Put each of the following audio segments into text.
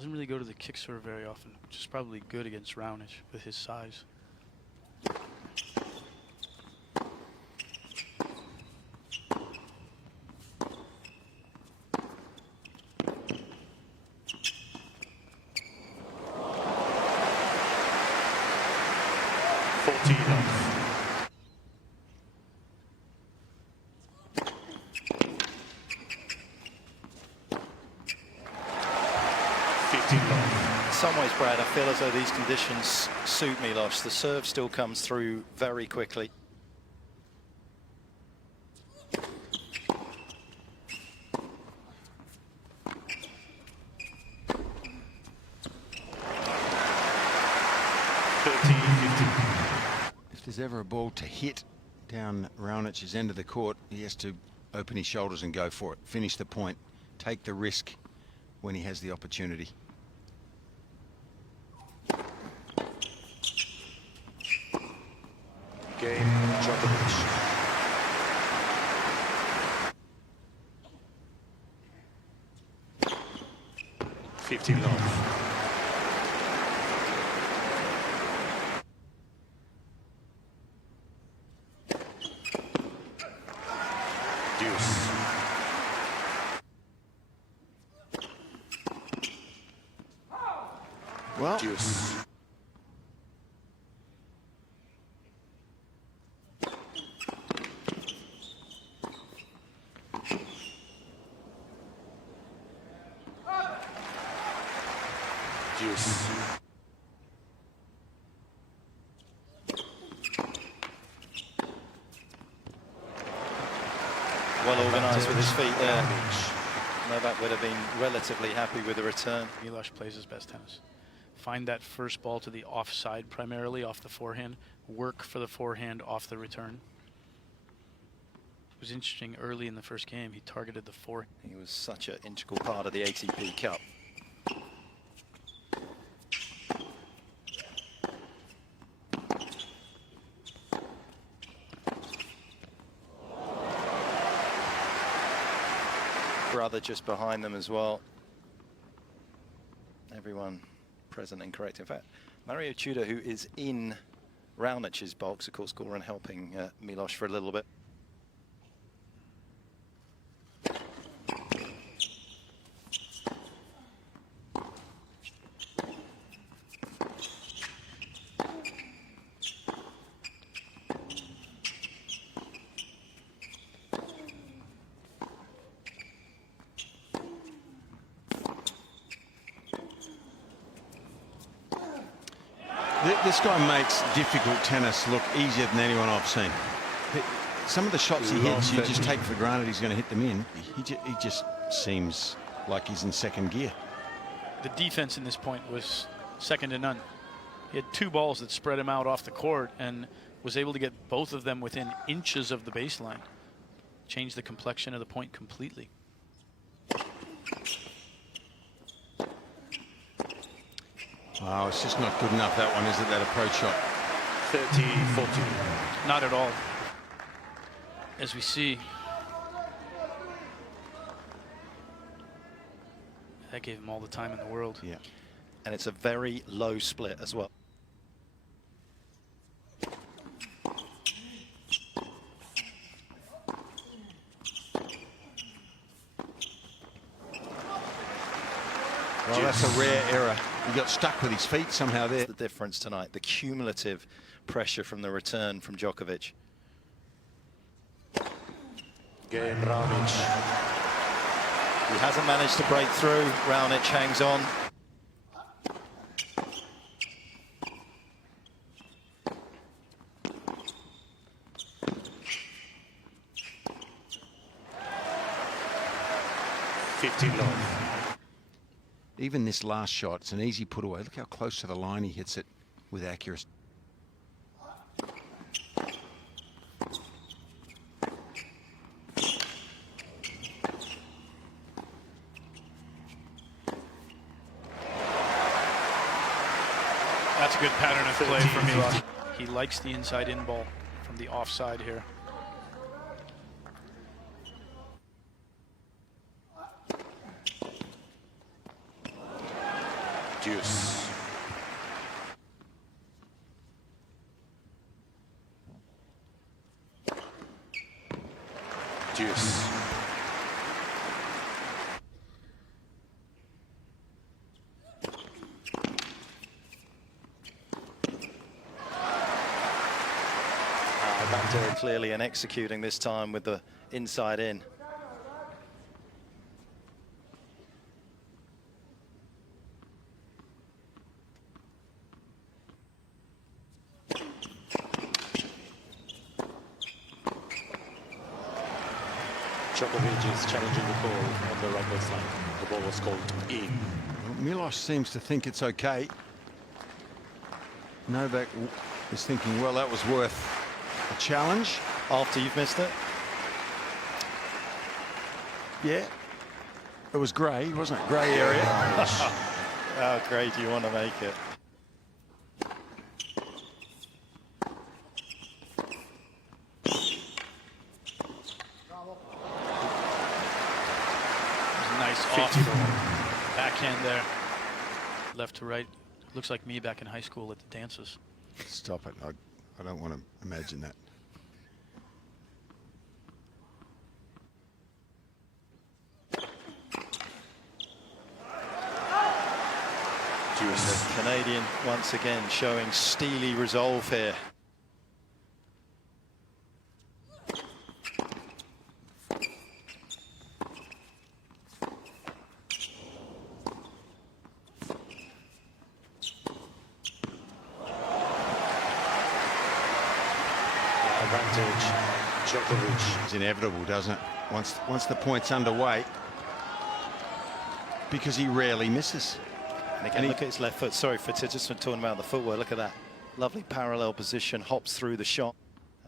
Doesn't really go to the kick serve very often, which is probably good against Raonic with his size. In some ways, Brad, I feel as though these conditions suit Milos. The serve still comes through very quickly. If there's ever a ball to hit down Raonic's end of the court, he has to open his shoulders and go for it. Finish the point. Take the risk when he has the opportunity. Game, Djokovic. 15 love. Deuce. Well, Deuce. Deuce. Well organised with his feet there. Novak would have been relatively happy with the return. Milos plays his best tennis. Find that first ball to the offside, primarily off the forehand. Work for the forehand off the return. It was interesting early in the first game, he targeted the forehand. He was such an integral part of the ATP Cup. Brother just behind them as well. Everyone present and correct. In fact, Mario Tudor, who is in Raonic's box, of course, Goran helping Milos for a little bit. This guy makes difficult tennis look easier than anyone I've seen. Some of the shots he hits, you just take for granted he's going to hit them in. He just seems like he's in second gear. The defense in this point was second to none. He had two balls that spread him out off the court and was able to get both of them within inches of the baseline. Changed the complexion of the point completely. Oh, it's just not good enough, that one, is it, that approach shot? 30-40. Not at all. As we see, that gave him all the time in the world. Yeah. And it's a very low split as well. Well, that's a rare error. He got stuck with his feet somehow there. The difference tonight, the cumulative pressure from the return from Djokovic. Game, Raonic. He hasn't managed to break through. Raonic hangs on. Even this last shot, it's an easy put away. Look how close to the line he hits it with accuracy. That's a good pattern of play for Milos. He likes the inside-in ball from the offside here. Deuce. Deuce. Very clearly and executing this time with the inside in. Djokovic is challenging the call on the right baseline. The ball was called in. Well, Milos seems to think it's okay. Novak is thinking, well, that was worth a challenge. After you've missed it? Yeah. It was grey, wasn't it? Grey area. How grey do you want to make it? Nice off backhand there, left to right. Looks like me back in high school at the dances. Stop it. I don't want to imagine that. The Canadian once again showing steely resolve here. Advantage, Djokovic. It's inevitable, doesn't it? Once the point's underway, because he rarely misses. And again, look at his left foot. Sorry for just talking about the footwork. Look at that lovely parallel position, hops through the shot,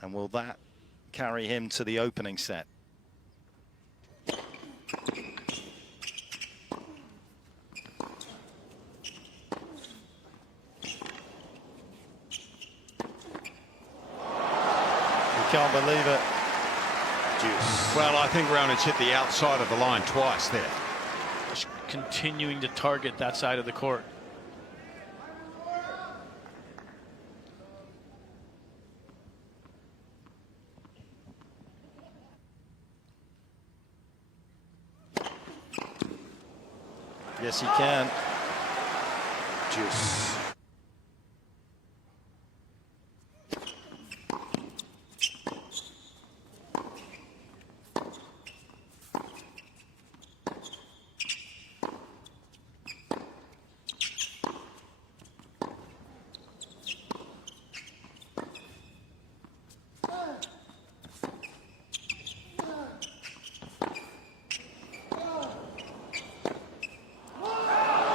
and will that carry him to the opening set? Can't believe it. Deuce. Well, I think Raonic hit the outside of the line twice there. Just continuing to target that side of the court. Yes, he can. Deuce.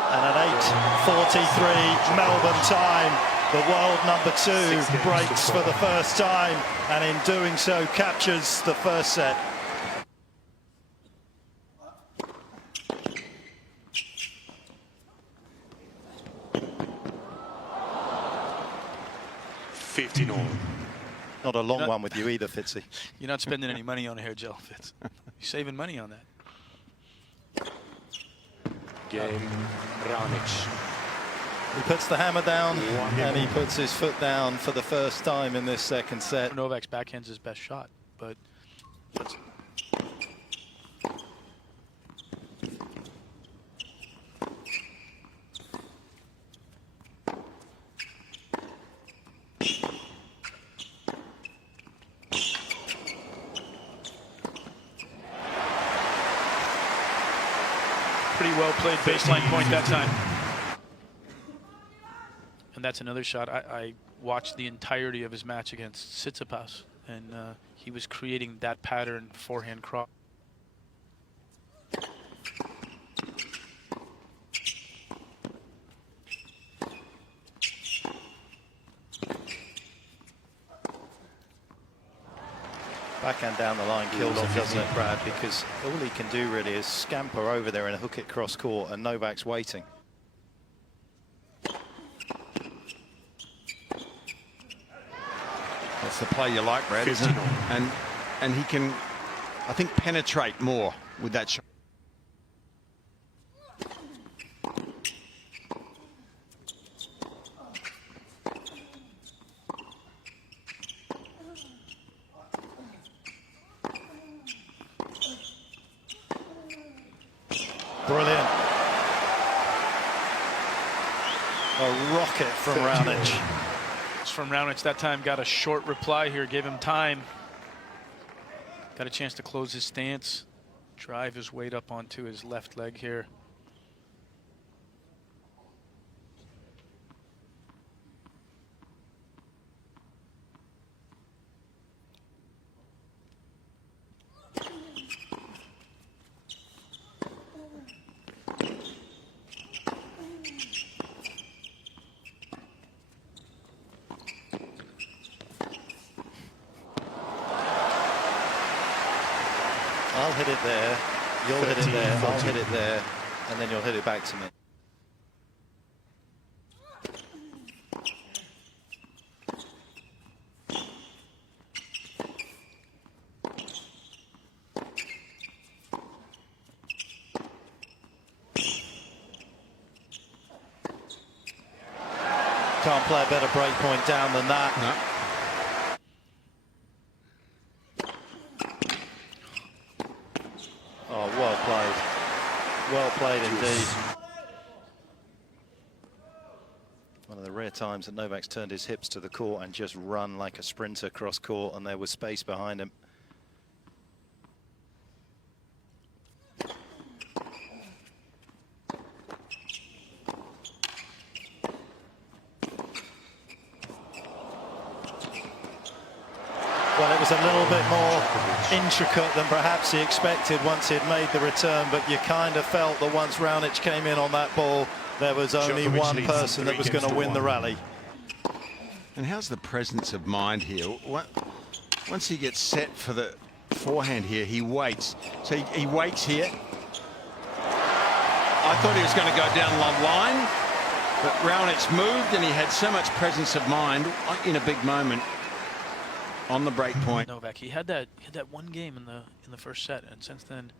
And at 8:43 Melbourne time, the world #2 breaks for the first time, and in doing so captures the first set. Not a long one with you either, Fitzy. You're not spending any money on hair gel, Fitz. You're saving money on that. Game, Raonic. He puts the hammer down and he puts his foot down for the first time in this second set. Novak's backhand's his best shot, but pretty well played baseline point that time. And that's another shot. I watched the entirety of his match against Tsitsipas, and he was creating that pattern forehand cross. Backhand down the line kills him, doesn't it, Brad? Because all he can do really is scamper over there and hook it cross court, and Novak's waiting. That's the play you like, Brad, isn't it? And he can, I think, penetrate more with that shot. A rocket from Raonic. From Raonic that time got a short reply here, gave him time. Got a chance to close his stance, drive his weight up onto his left leg here. I'll hit it there, you'll hit it there, I'll hit it there, and then you'll hit it back to me. Can't play a better break point down than that. No. Oh, well played. Well played indeed. One of the rare times that Novak's turned his hips to the court and just run like a sprinter cross court, and there was space behind him. Well, it was a little bit more intricate than perhaps he expected once he'd made the return, but you kind of felt that once Raonic came in on that ball, there was only Djokovic one leads person that was going to win the rally. And how's the presence of mind here? Once he gets set for the forehand here, he waits. So he waits here. I thought he was going to go down the line, but Raonic moved and he had so much presence of mind in a big moment on the break point. Novak, he had that one game in the first set, and since then,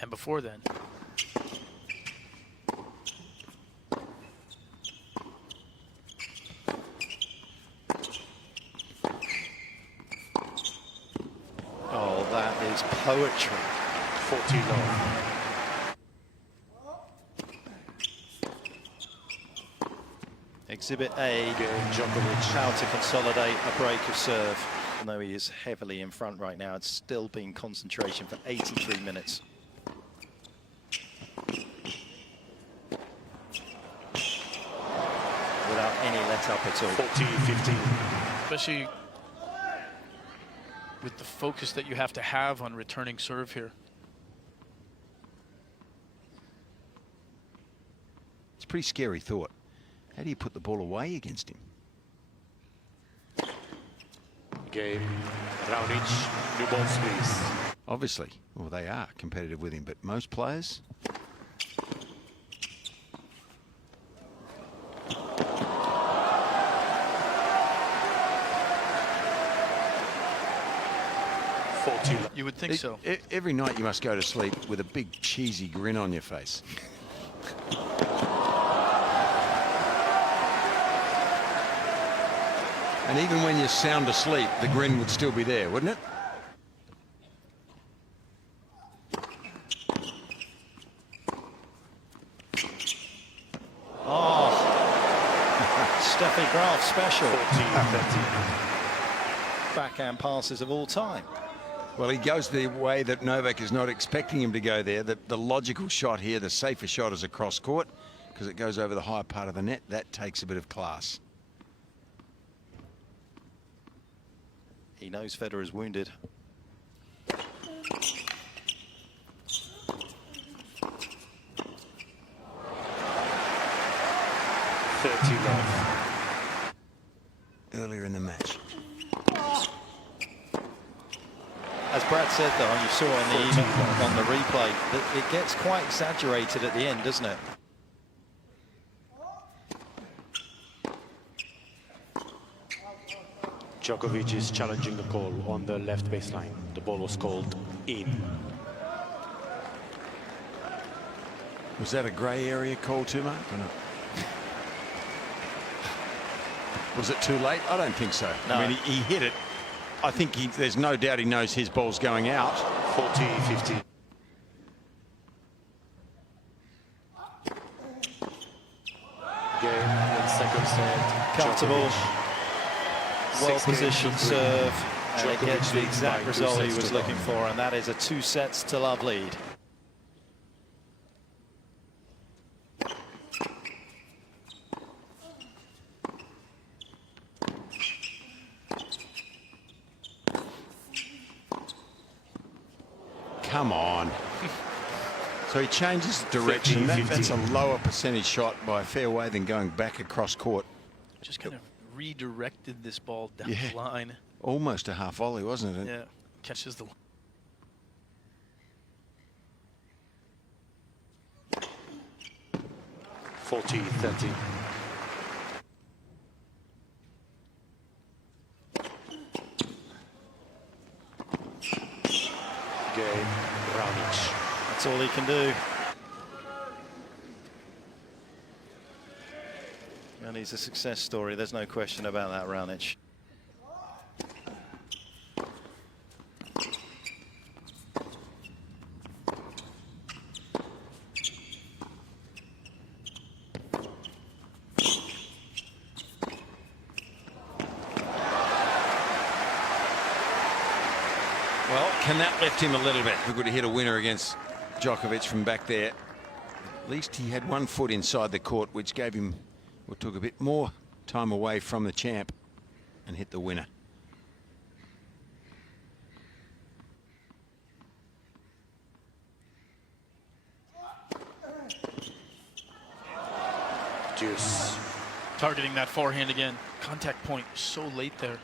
and before then. Oh, that is poetry. 40-love. Exhibit A, Djokovic. how to consolidate a break of serve. Even though he is heavily in front right now, it's still been concentration for 83 minutes. Without any let up at all. 40-15. Especially with the focus that you have to have on returning serve here. It's a pretty scary thought. How do you put the ball away against him? Game. Raonic, new balls, please. Obviously, well, they are competitive with him, but most players. You would think so. Every night you must go to sleep with a big cheesy grin on your face. And even when you're sound asleep, the grin would still be there, wouldn't it? Oh, Steffi Graf special. 40-30. Backhand passes of all time. Well, he goes the way that Novak is not expecting him to go there. The logical shot here, the safer shot, is across court because it goes over the high part of the net. That takes a bit of class. He knows Federer's wounded. Earlier in the match. As Brad said, though, and you saw on the replay, that it gets quite exaggerated at the end, doesn't it? Djokovic is challenging the call on the left baseline. The ball was called in. Was that a grey area call too, Mark? Or not? Was it too late? I don't think so. No. I mean, he hit it. I think there's no doubt he knows his ball's going out. 40-50. Game in second set. Comfortable, Djokovic. well-positioned 6 games to 3. serve, and it Djokovic gets the leads exact by 2 result he sets was to looking none. for, and that is a 2-sets-to-love lead. Come on. So he changes direction. 50, That's a 50. lower percentage shot by a fair way than going back across court. Just kind of redirected this ball down Yeah. the line. Almost a half volley, wasn't it? Yeah, catches the. 40-30. Game, Raonic. That's all he can do. And he's a success story, there's no question about that, Raonic. Well, can that lift him a little bit? We could have hit a winner against Djokovic from back there. At least he had 1 foot inside the court, which gave him, or took a bit more time away from the champ, and hit the winner. Deuce. Targeting that forehand again. Contact point so late there.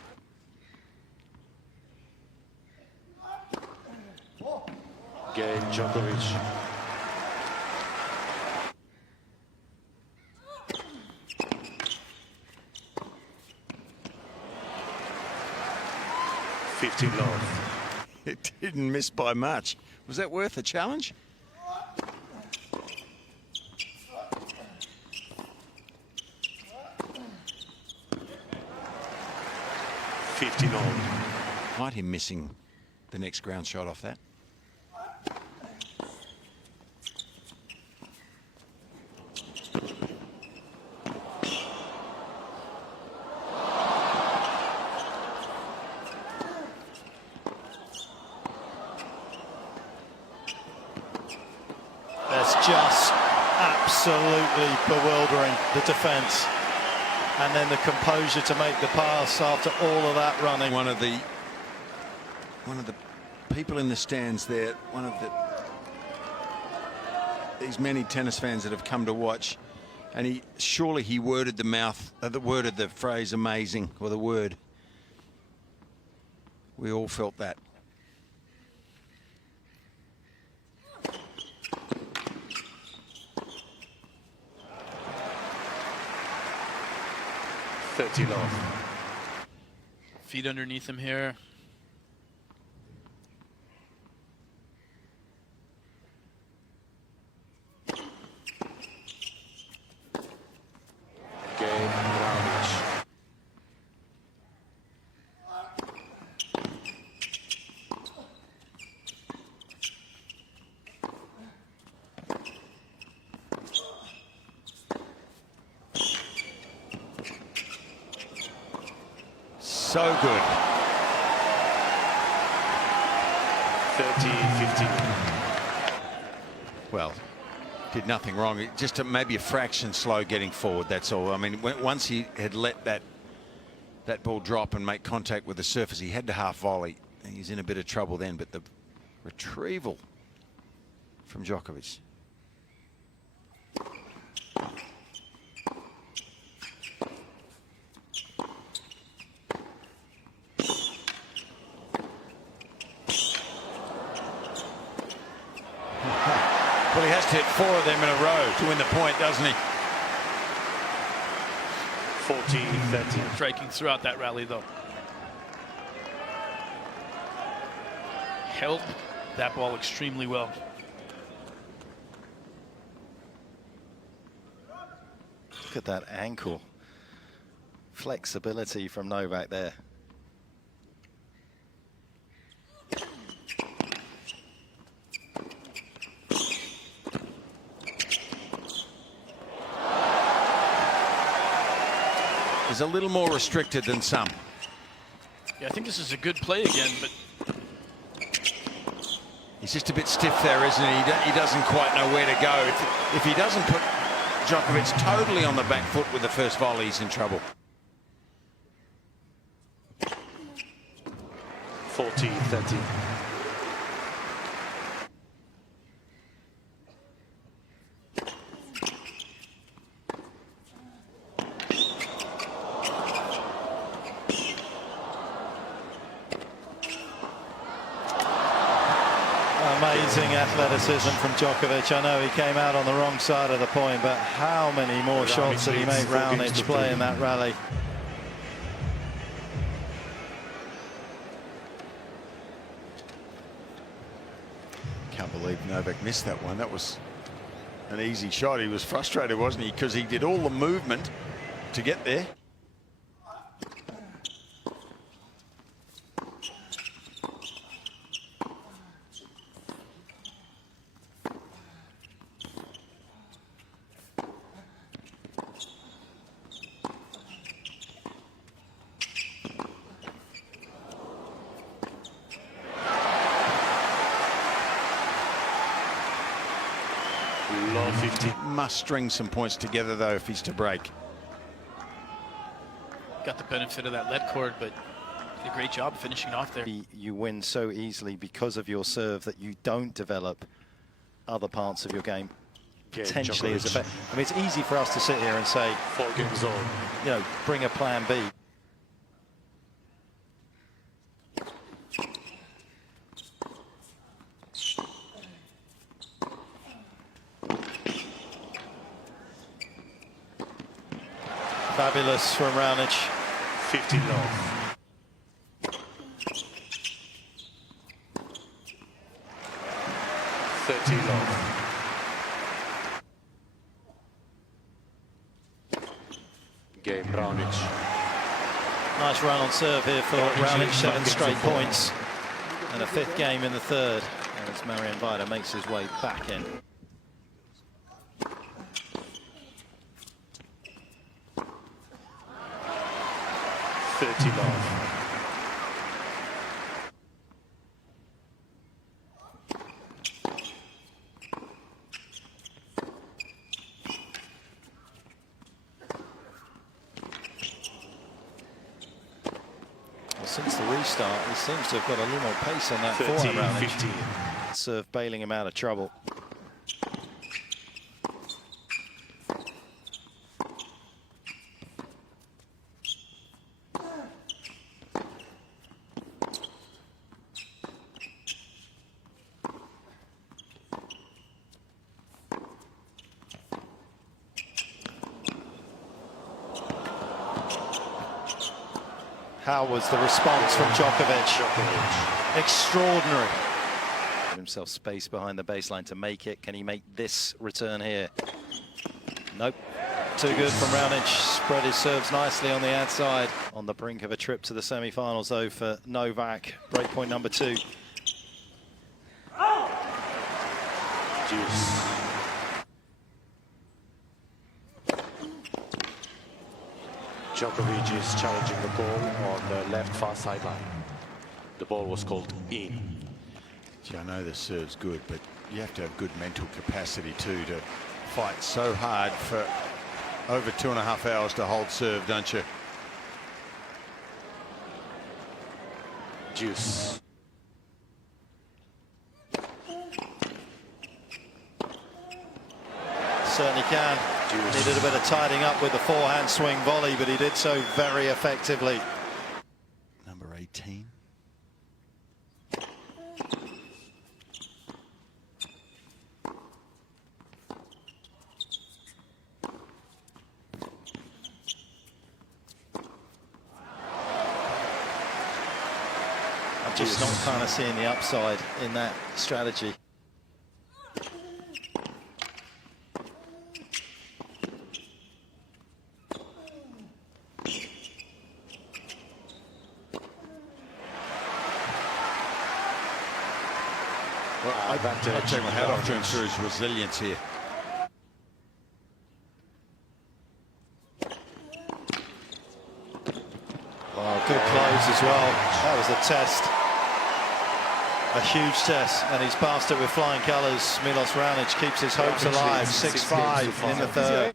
Game, Djokovic. Love. It didn't miss by much. Was that worth a challenge? Might him missing the next ground shot off that. That's just absolutely bewildering, the defence. And then the composure to make the pass after all of that running. One of the people in the stands there, these many tennis fans that have come to watch, and surely he worded the phrase amazing, or the word. We all felt that. Love. Feet underneath him here. Game, Raonic. So good. 30-15. Well, did nothing wrong. It just maybe a fraction slow getting forward, that's all. I mean, once he had let that ball drop and make contact with the surface, he had to half volley. He's in a bit of trouble then, but the retrieval from Djokovic. Well, he has to hit 4 of them in a row to win the point, doesn't he? 40-30. Striking throughout that rally, though. Held that ball extremely well. Look at that ankle. Flexibility from Novak there. is a little more restricted than some. Yeah, I think this is a good play again, but he's just a bit stiff there, isn't he? He doesn't quite know where to go. If he doesn't put Djokovic totally on the back foot with the first volley, he's in trouble. 40-30. Amazing athleticism from Djokovic. I know he came out on the wrong side of the point, but how many more shots did he make Raonic play in that rally? Can't believe Novak missed that one. That was an easy shot. He was frustrated, wasn't he? Because he did all the movement to get there. Low 50. Must string some points together, though, if he's to break. got the benefit of that lead cord, but did a great job finishing off there. You win so easily because of your serve that you don't develop other parts of your game potentially as effective. I mean, it's easy for us to sit here and say, 4 games on. you know, bring a plan B. Fabulous from Raonic. 50 low. 30 low. Game Raonic. Nice run on serve here for Raonic, 7 straight points. And a 5th game in the 3rd. As Marian Vida makes his way back in. Well, since the restart, he seems to have got a little more pace on that forehand Raonic. Serve bailing him out of trouble. How was the response from Djokovic? Extraordinary. Give himself space behind the baseline to make it. Can he make this return here? Nope. Too good from Raonic. Spread his serves nicely on the outside. On the brink of a trip to the semi-finals, though, for Novak. Breakpoint number 2. Juice. Djokovic is challenging the ball on the left far sideline. The ball was called in. Gee, I know the serve's good, but you have to have good mental capacity too to fight so hard for over 2.5 hours to hold serve, don't you? Juice. Certainly can. Needed a bit of tidying up with the forehand swing volley, but he did so very effectively. Number 18. I'm just not kind of seeing the upside in that strategy. Well, I take my hat off to him for his resilience here. good close as well. That was a test. A huge test, and he's passed it with flying colours. Milos Raonic keeps his hopes alive. 6-5 in the third.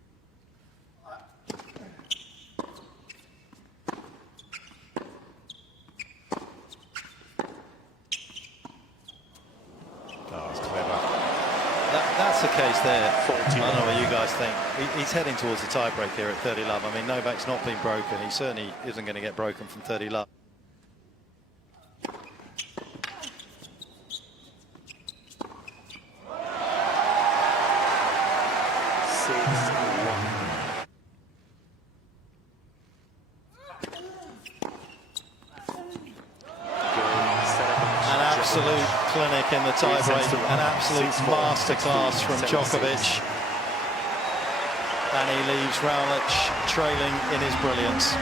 That's the case there. I don't know what you guys think. He's heading towards the tiebreak here at 30 love. I mean, Novak's not been broken. He certainly isn't going to get broken from 30 love. Absolute clinic in the tiebreak, an absolute masterclass from Djokovic, and he leaves Raonic trailing in his brilliance.